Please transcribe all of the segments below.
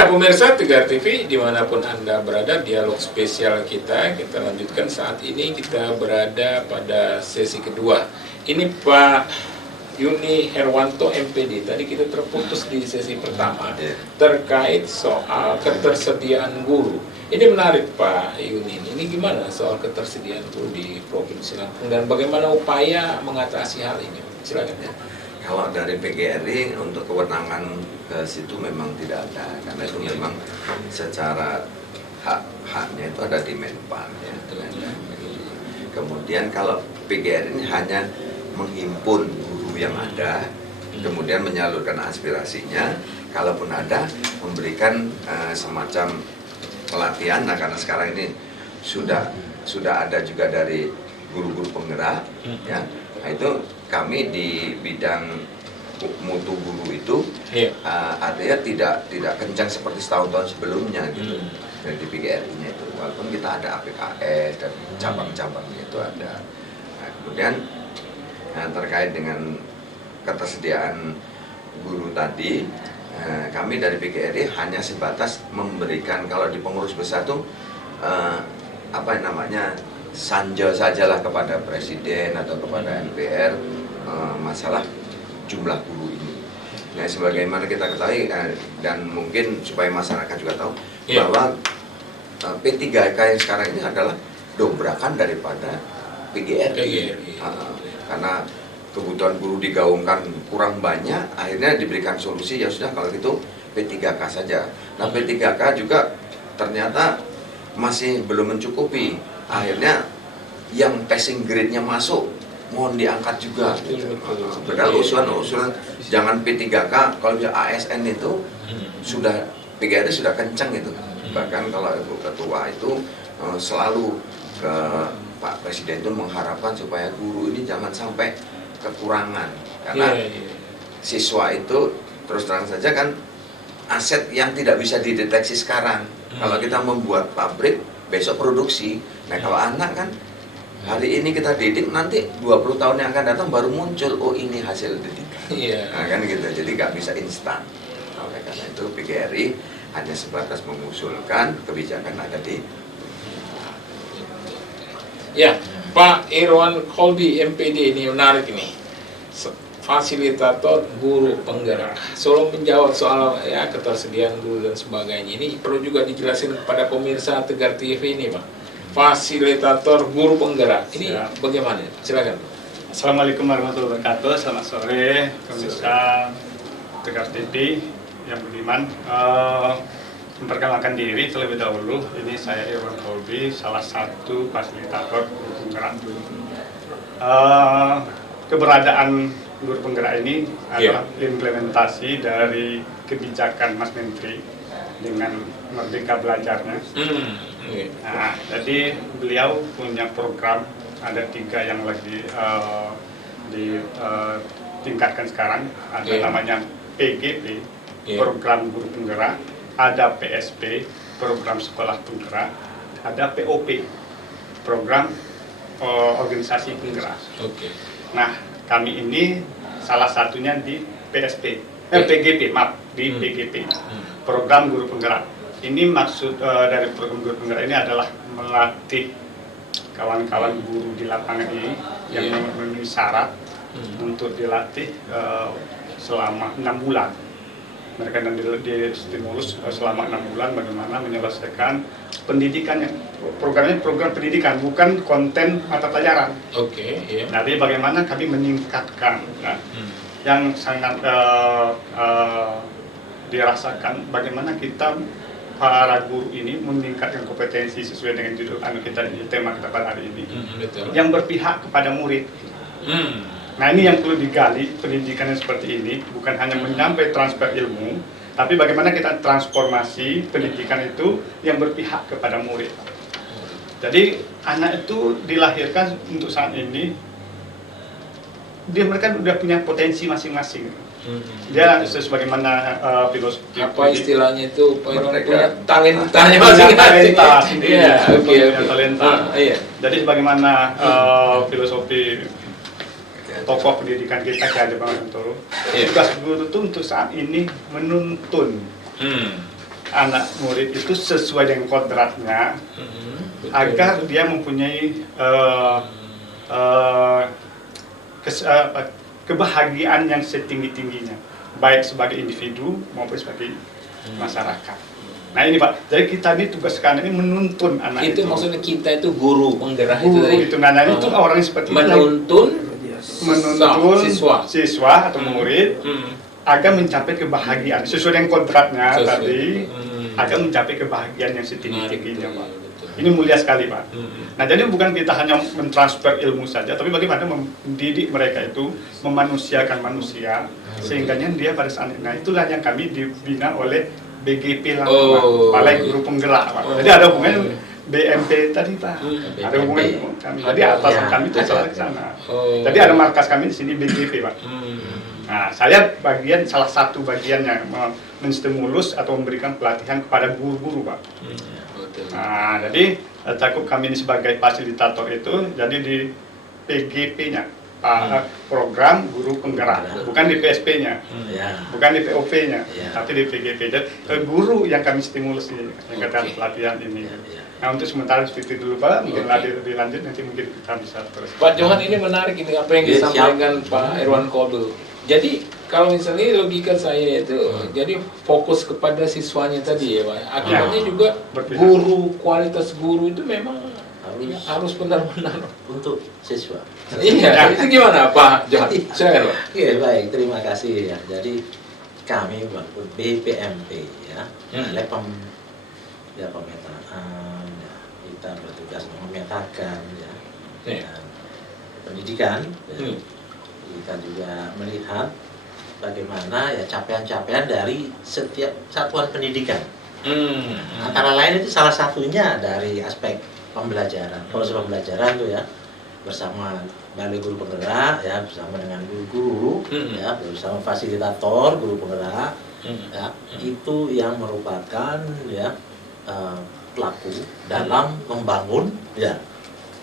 Ya, pemirsa Tegar TV, dimanapun Anda berada, dialog spesial kita lanjutkan saat ini. Kita berada pada sesi kedua. Ini Pak Yuni Herwanto MPD. Tadi kita terputus di sesi pertama terkait soal ketersediaan guru. Ini menarik Pak Yuni. Ini gimana soal ketersediaan guru di Provinsi Lampung dan bagaimana upaya mengatasi hal ini? Silakan ya. Kalau dari PGRI untuk kewenangan ke situ memang tidak ada, karena itu memang secara haknya itu ada di Menpan ya. Kemudian kalau PGRI ini hanya menghimpun guru yang ada, kemudian menyalurkan aspirasinya, kalaupun ada memberikan semacam pelatihan. Nah, karena sekarang ini sudah ada juga dari guru-guru penggerak ya. Nah, itu kami di bidang mutu guru itu artinya tidak kencang seperti tahun-tahun sebelumnya gitu. Dan di PGRI-nya itu walaupun kita ada APKS dan cabang-cabangnya itu ada. Nah, kemudian terkait dengan ketersediaan guru tadi, kami dari PGRI hanya sebatas memberikan, kalau di pengurus besar itu sanja sajalah kepada presiden atau kepada MPR masalah jumlah guru ini. Nah, sebagaimana kita ketahui dan mungkin supaya masyarakat juga tahu bahwa P3K yang sekarang ini adalah dobrakan daripada PGRI. Karena kebutuhan guru digaungkan kurang banyak, akhirnya diberikan solusi, ya sudah kalau gitu P3K saja. Nah, P3K juga ternyata masih belum mencukupi. Akhirnya yang passing grade-nya masuk mohon diangkat juga. Padahal usulan jangan P3K, kalau bisa ASN itu sudah PGRI sudah kencang itu. Bahkan kalau Ibu Ketua itu selalu ke Pak Presiden itu mengharapkan supaya guru ini jangan sampai kekurangan, karena siswa itu terus terang saja kan aset yang tidak bisa dideteksi sekarang. Kalau kita membuat pabrik, besok produksi. Nah, kalau anak kan hari ini kita didik, nanti 20 tahun yang akan datang baru muncul, oh ini hasil didikan. Nah, kan gitu, jadi nggak bisa instan. Oleh karena itu PGRI hanya sebatas mengusulkan, kebijakan ada di. Ya, Pak Irwan Kolbi MPD, ini menarik ini. Fasilitator guru penggerak. Sebelum menjawab soal ketersediaan guru dan sebagainya, ini perlu juga dijelasin kepada pemirsa Tegar TV ini, Pak. Fasilitator guru penggerak ini bagaimana? Silakan. Assalamualaikum warahmatullahi wabarakatuh. Selamat sore pemirsa Tegar TV yang budiman. Memperkenalkan diri terlebih dahulu. Ini saya Irwan Kolbi, salah satu fasilitator guru penggerak. Keberadaan guru penggerak ini adalah implementasi dari kebijakan Mas Menteri dengan Merdeka Belajarnya. Nah, jadi beliau punya program, ada 3 yang lagi ditingkatkan sekarang. Ada namanya PGP, program guru penggerak, ada PSP, program sekolah penggerak, ada POP, program organisasi penggerak. Nah, kami ini salah satunya di PSP, PGP, di PGP, program guru penggerak. Ini maksud dari program guru penggerak ini adalah melatih kawan-kawan guru di lapangan ini yang memenuhi syarat untuk dilatih selama 6 bulan. Mereka dan distimulus selama 6 bulan bagaimana menyelesaikan pendidikannya. Programnya program pendidikan, bukan konten mata pelajaran. Jadi bagaimana kami meningkatkan. Nah, yang sangat dirasakan bagaimana kita para guru ini meningkatkan kompetensi sesuai dengan judul tema kita pada hari ini, yang berpihak kepada murid. Nah, ini yang perlu digali, pendidikannya seperti ini, bukan hanya menyampaikan transfer ilmu, tapi bagaimana kita transformasi pendidikan itu yang berpihak kepada murid. Jadi anak itu dilahirkan untuk saat ini, mereka sudah punya potensi masing-masing. Dia sebagaimana filosofi apa istilahnya itu punya talentanya masing-masing. Talenta. Jadi sebagaimana filosofi tokoh pendidikan kita Ki Hajar Bangsa Sentoro, tugas guru itu untuk saat ini menuntun anak murid itu sesuai dengan kodratnya, agar dia mempunyai kebahagiaan yang setinggi-tingginya, baik sebagai individu maupun sebagai masyarakat. Nah ini Pak, jadi kita ini tugas kami ini menuntun anak Itu maksudnya kita itu guru penggerak itu tadi. itu nanya itu orang yang seperti menuntun siswa atau murid agar mencapai kebahagiaan sesuai dengan kodratnya tadi, agar mencapai kebahagiaan yang setinggi-tingginya Pak. Ini mulia sekali Pak. Nah jadi bukan kita hanya mentransfer ilmu saja, tapi bagaimana mendidik mereka itu memanusiakan manusia, sehingga dia pada saat ini. Nah itulah yang kami dibina oleh BGP langsung, Balai Guru Penggerak Pak. Jadi ada hubungannya BMP tadi Pak. Ada hubungan kami. Jadi atasan kami itu selalu di sana. Jadi ada markas kami di sini BGP Pak. Nah, saya salah satu bagiannya menstimulus atau memberikan pelatihan kepada guru-guru Pak. Nah, jadi cakup kami ini sebagai fasilitator itu, jadi di PGP-nya. Program guru penggerak, bukan di PSP-nya, bukan di POP-nya, tapi di PGP. Jadi guru yang kami stimulus ini, yang kata pelatihan ini. Nah untuk sementara seperti itu dulu Pak, mungkin lebih lanjut nanti mungkin kita bisa terus. Pak Johan, ini menarik ini apa yang disampaikan Pak Irwan Kolbe. Jadi kalau misalnya logika saya itu, jadi fokus kepada siswanya tadi ya Pak. Akibatnya juga guru, kualitas guru itu memang harus benar-benar untuk siswa. Iya, itu gimana Pak Johan? Silakan Pak. Oke, baik, terima kasih ya. Jadi kami waktu BPMP ya, pemetaan, ya, kita bertugas memetakan ya, dan pendidikan. Ya. Kita juga melihat bagaimana ya capaian-capaian dari setiap satuan pendidikan. Antara lain itu salah satunya dari aspek pembelajaran, proses pembelajaran itu ya, bersama Balai Guru Penggerak ya, bersama dengan guru-guru ya, bersama fasilitator guru penggerak ya, itu yang merupakan ya pelaku dalam membangun ya,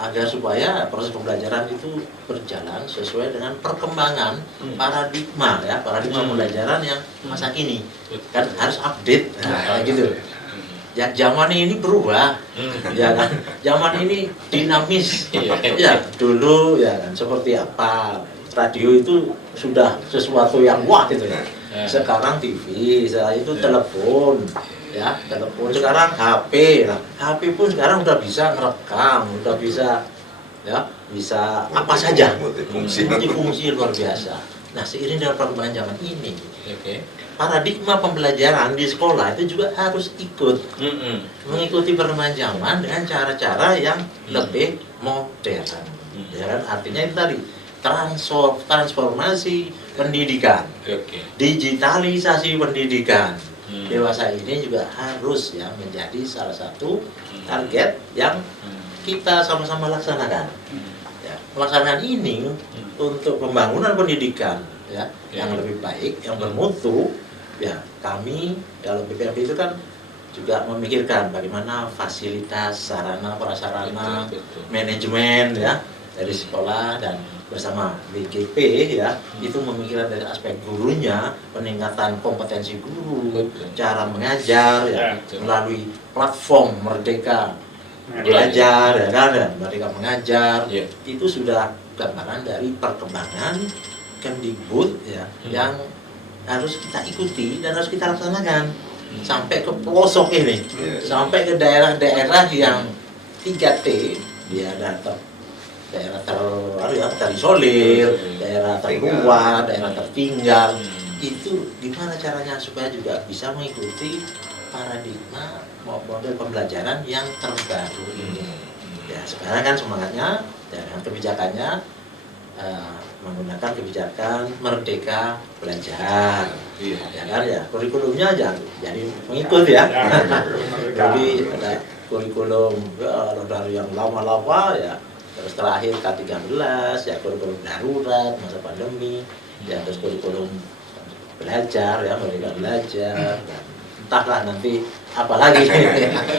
agar supaya proses pembelajaran itu berjalan sesuai dengan perkembangan paradigma ya, paradigma pembelajaran yang masa kini kan harus update kayak gitu. Ya zaman ini berubah, ya kan. Zaman ini dinamis, ya dulu ya kan seperti apa, radio itu sudah sesuatu yang wah gitu ya. Sekarang TV, setelah itu telepon, ya telepon. Sekarang HP, nah HP pun sekarang udah bisa ngerekam, udah bisa ya bisa apa saja, multifungsi luar biasa. Nah seiring dengan perkembangan zaman ini, paradigma pembelajaran di sekolah itu juga harus ikut mengikuti perkembangan zaman dengan cara-cara yang lebih modern. Ya kan? Artinya itu tadi transformasi pendidikan, digitalisasi pendidikan. Dewasa ini juga harus ya menjadi salah satu target yang kita sama-sama laksanakan. Ya, pelaksanaan ini untuk pembangunan pendidikan ya yang lebih baik, yang bermutu. Ya, kami dalam BPMP itu kan juga memikirkan bagaimana fasilitas, sarana, prasarana, manajemen ya dari sekolah, dan bersama BGP ya itu memikirkan dari aspek gurunya, peningkatan kompetensi guru, cara mengajar ya melalui platform Merdeka Belajar ya kan, dan Merdeka Mengajar itu sudah gambaran dari perkembangan Kemdikbud ya yang harus kita ikuti dan harus kita laksanakan sampai ke pelosok ini, sampai ke daerah-daerah yang 3T ya, daerah terisolir, daerah terluar, daerah tertinggal. Itu gimana caranya supaya juga bisa mengikuti paradigma model pembelajaran yang terbaru ini. Ya sekarang kan semangatnya dan kebijakannya menggunakan kebijakan Merdeka Belajar, ya kan ya, kurikulumnya jadi mengikut ya. Jadi ada kurikulum dari yang lama-lama ya, terus terakhir K13 ya, kurikulum darurat masa pandemi ya, terus kurikulum belajar ya, Merdeka Belajar, dan entahlah nanti apalagi.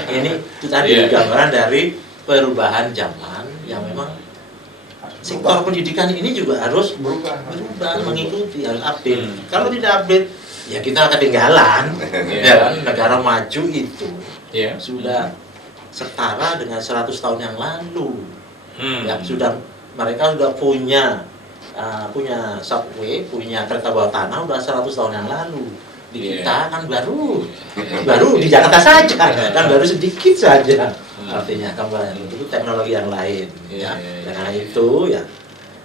Ini itu tadi gambaran dari perubahan zaman yang memang sektor pendidikan ini juga harus berubah. mengikuti, harus update. Kalau tidak update, ya kita ketinggalan. Ya kan? Negara maju itu sudah setara dengan 100 tahun yang lalu. Ya, mereka sudah punya subway, punya kereta bawah tanah udah 100 tahun yang lalu. Di kita kan baru di Jakarta saja, kan baru sedikit saja. Artinya kembali itu teknologi yang lain. Ya, karena itu ya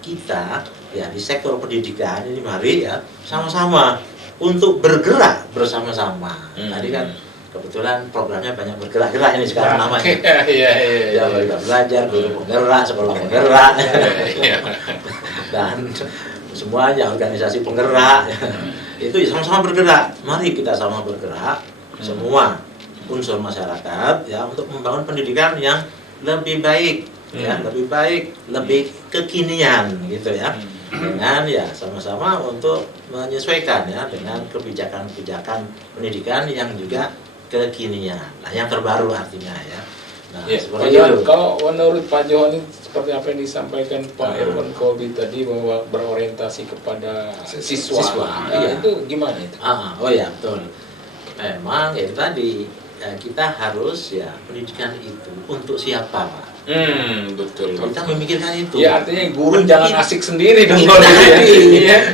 kita ya di sektor pendidikan ini mari ya sama-sama untuk bergerak bersama-sama. Tadi kan kebetulan programnya banyak bergerak-gerak ini sekarang namanya. Ya, mereka belajar, guru penggerak, sekolah penggerak, dan semuanya organisasi penggerak. Itu sama-sama bergerak. Mari kita sama bergerak, semua unsur masyarakat ya untuk membangun pendidikan yang lebih baik, ya lebih baik, lebih kekinian gitu ya. Dengan ya sama-sama untuk menyesuaikan ya dengan kebijakan-kebijakan pendidikan yang juga kekinian, nah yang terbaru artinya ya. Nah, Pak Johan, kalau menurut Pak Johan seperti apa yang disampaikan Pak Irwan Kolbi tadi bahwa berorientasi kepada siswa, iya. Itu gimana itu? Oh ya betul. Memang ya tadi kita harus ya pendidikan itu untuk siapa, Pak? Betul. Kita memikirkan itu. Ya artinya guru jangan asik sendiri dong.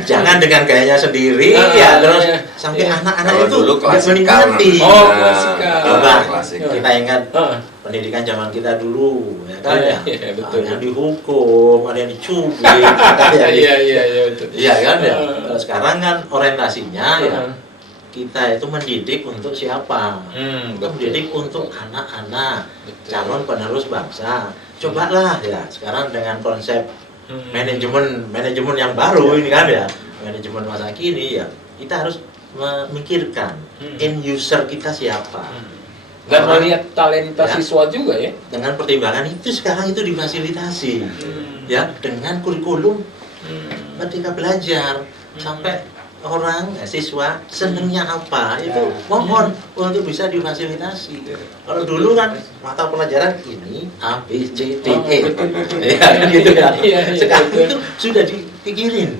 Jangan dengan gayanya sendiri terus sampai anak-anak itu dulu nggak menikmati. Klasikal. Coba klasikal. kita ingat pendidikan zaman kita dulu, ya kan ya. Betul. Ada yang dihukum, ada yang dicubit, Iya kan ya. Kalau sekarang kan orientasinya ya kita itu mendidik untuk siapa? Kita mendidik untuk anak-anak, calon penerus bangsa. Cobalah ya sekarang dengan konsep manajemen yang baru ini kan ya, manajemen masa kini ya kita harus memikirkan end user kita siapa. Dan melihat talenta siswa juga ya. Dengan pertimbangan itu sekarang itu difasilitasi ya dengan kurikulum Merdeka Belajar sampai orang siswa senengnya apa itu mohon untuk bisa difasilitasi. Kalau dulu kan mata pelajaran ini A B C D E ya gitu ya. Sekarang itu sudah dipikirin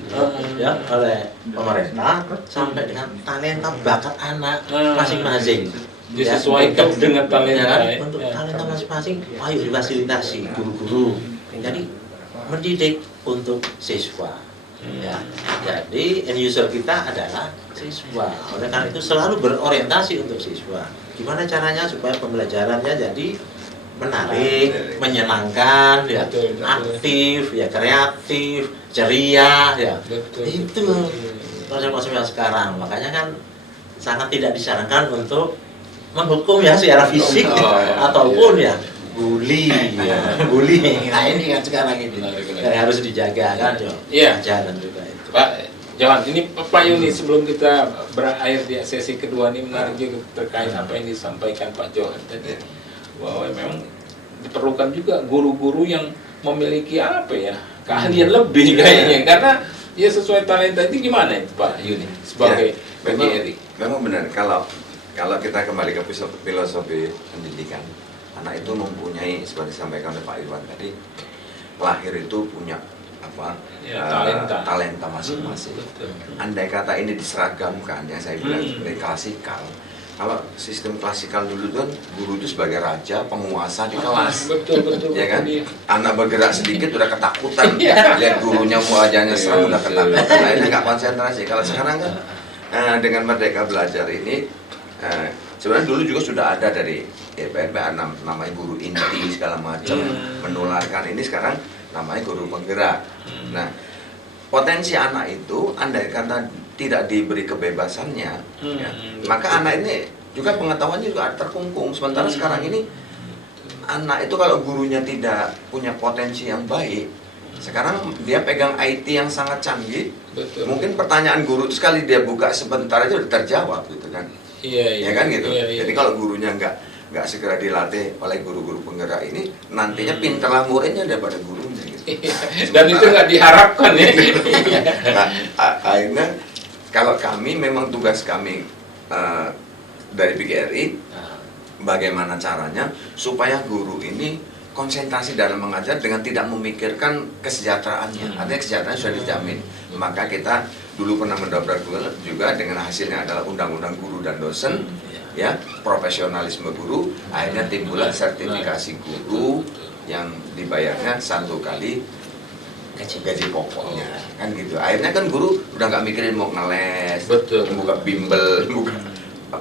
ya oleh pemerintah sampai dengan talenta bakat anak masing-masing. Disesuaikan dengan talenta ya, untuk talenta masing-masing ayo difasilitasi guru-guru. Jadi mendidik untuk siswa. Ya, jadi end user kita adalah siswa. Oleh karena itu selalu berorientasi untuk siswa. Gimana caranya supaya pembelajarannya jadi menarik, menyenangkan, ya, aktif, ya kreatif, ceria, ya. Itu konsep-konsep yang sekarang. Makanya kan sangat tidak disarankan untuk menghukum ya secara fisik ataupun ya bully, nah ini kan sekarang ini yang harus dijaga kan, Jangan juga itu. Pak Johan, ini Pak Yuni sebelum kita berakhir di sesi kedua ini menarik juga terkait apa yang disampaikan Pak Johan tadi bahwa memang diperlukan juga guru-guru yang memiliki apa ya keahlian lebih kayaknya karena ya sesuai talenta itu gimana itu Pak Yuni sebagai PGRI? Memang benar kalau kita kembali ke filosofi pendidikan. Anak itu mempunyai seperti disampaikan oleh Pak Irwan tadi, lahir itu punya apa talenta masing-masing. Andai kata ini diseragamkan, yang saya bilang seperti klasikal. Kalau sistem klasikal dulu kan guru itu sebagai raja penguasa di kelas, ya kan? Anak bergerak sedikit udah ketakutan, lihat gurunya wajahnya serem udah ketakutan, akhirnya nggak konsentrasi. Kalau sekarang kan dengan Merdeka Belajar ini sebenarnya dulu juga sudah ada dari PNPA namanya guru inti segala macam menularkan, ini sekarang namanya guru penggerak. Nah, potensi anak itu andai kata tidak diberi kebebasannya, ya, maka anak ini juga pengetahuannya juga terkungkung. Sementara sekarang ini anak itu kalau gurunya tidak punya potensi yang baik, sekarang dia pegang IT yang sangat canggih, mungkin pertanyaan guru itu sekali dia buka sebentar aja udah terjawab gitu kan. Ya kan gitu. Jadi kalau gurunya nggak segera dilatih oleh guru-guru penggerak ini, nantinya pinterlah muridnya daripada gurunya gitu. Dan itu nggak diharapkan ya. Nah, akhirnya kalau kami memang tugas kami dari PGRI, bagaimana caranya supaya guru ini konsentrasi dalam mengajar dengan tidak memikirkan kesejahteraannya. Artinya kesejahteraan sudah dijamin. Maka kita dulu pernah mendobrak juga dengan hasilnya adalah undang-undang guru dan dosen, ya, profesionalisme guru. Akhirnya timbullah sertifikasi guru yang dibayarnya 1 kali gaji pokoknya, kan gitu. Akhirnya kan guru udah nggak mikirin mau ngeles, buka bimbel, buka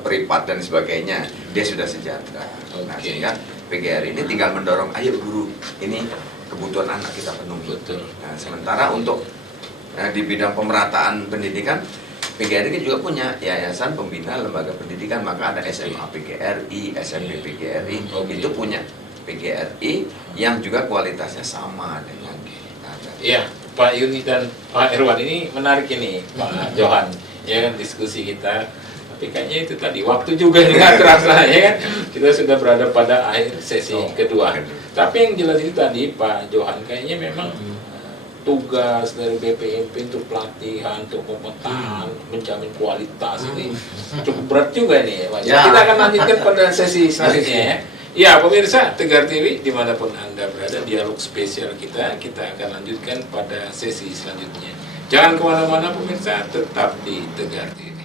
privat dan sebagainya, dia sudah sejahtera. Nah, sehingga PGR ini tinggal mendorong, ayo guru, ini kebutuhan anak kita penuhi. Nah, sementara untuk di bidang pemerataan pendidikan, PGRI ini juga punya yayasan pembina lembaga pendidikan, maka ada SMA PGRI, SMP PGRI, itu punya PGRI yang juga kualitasnya sama dengan Iya, Pak Yuni dan Pak Irwan, ini menarik ini, Pak Johan, ya kan, diskusi kita. Tapi kayaknya itu tadi waktu juga nggak terasa, ya kan. Kita sudah berada pada akhir sesi kedua. Tapi yang jelas itu tadi Pak Johan, kayaknya memang tugas dari BPIP untuk pelatihan, untuk pemetaan, menjamin kualitas ini cukup berat juga nih, Pak. Ya. Kita akan lanjutkan pada sesi selanjutnya ya. Ya, pemirsa Tegar TV, dimanapun Anda berada, dialog spesial kita akan lanjutkan pada sesi selanjutnya. Jangan kemana-mana pemirsa, tetap di Tegar TV.